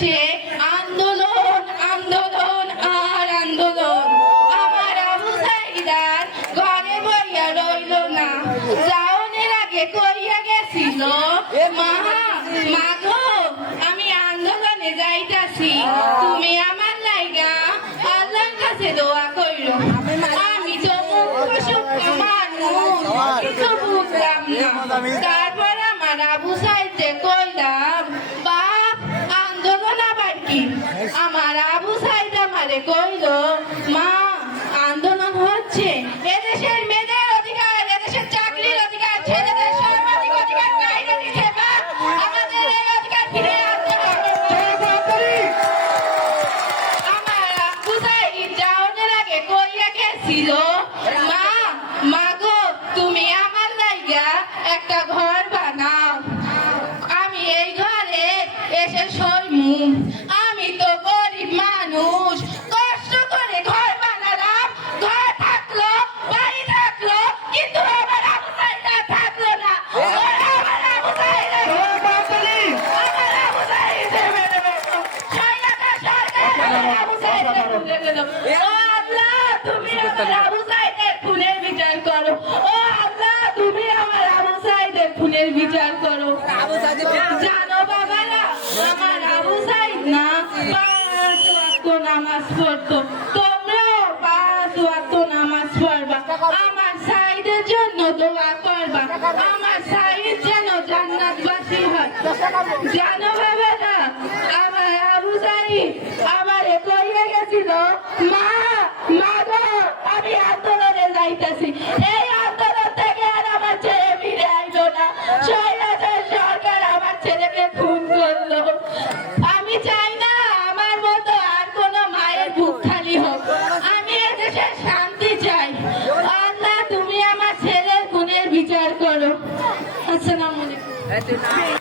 দেশে আন্দোলন আন্দোলন আর আন্দোলন। আমার আবু সাইদার ঘরে বইয়া রইল না। যাওনের আগে করিয়া গেছিল, মা মাধব আমি আন্দোলনে যাইতাছি। তুমি আমার লাইগা আল্লাহর কাছে দোয়া কইল আমি তো কিছু বুঝলাম না। তারপর আমার আবু সাইদে কইলাম বা আন্দোলন আবার কি আমার আবু সাইদ আমারে কইল, মা, আন্দোলন হচ্ছে। এদেশের মেয়েদের অধিকার, এদেশের চাকরির অধিকার, ছেলেদের সর্বাধিক অধিকার দিছে বাপ আমাদের এই অধিকার ফিরে আনতে হবে। আমার আব্বু সাইদ যাওনের আগে কইয়া গেছিল, মা মা গো, তুমি আমার লাইগা একটা ঘর বানাও। আমি এই ঘরে এসে আমি তো গরিব মানুষ। কষ্ট করে ঘর বানালাম ঘর থাকল বাড়ি থাকল কিন্তু আমার আবু সাইদা থাকল না। আমার আবু সাইদা আমার আবু সাইদা মেরে সরকার আমার আবু সাইদা তুলে। দিল। ও আল্লাহ, তুমি আমার আবু সাইদের খুনের বিচার করো। ও আল্লাহ তুমি আমার আবু সাইদের খুনের বিচার করো। বাবারা নামাজ পড়তো। তোমরাও পাঁচ ওয়াক্ত নামাজ পড়বা। আমার সাইদের জন্য দোয়া করবা। আমার সাইদ যেন জান্নাতবাসী হয়। জানো বাবারা, আমার আবু সাইদ আমারে কইয়া গেছিল। মা মা আমি আন্দোলনে যাইতাছি। আল্লাহ তুমি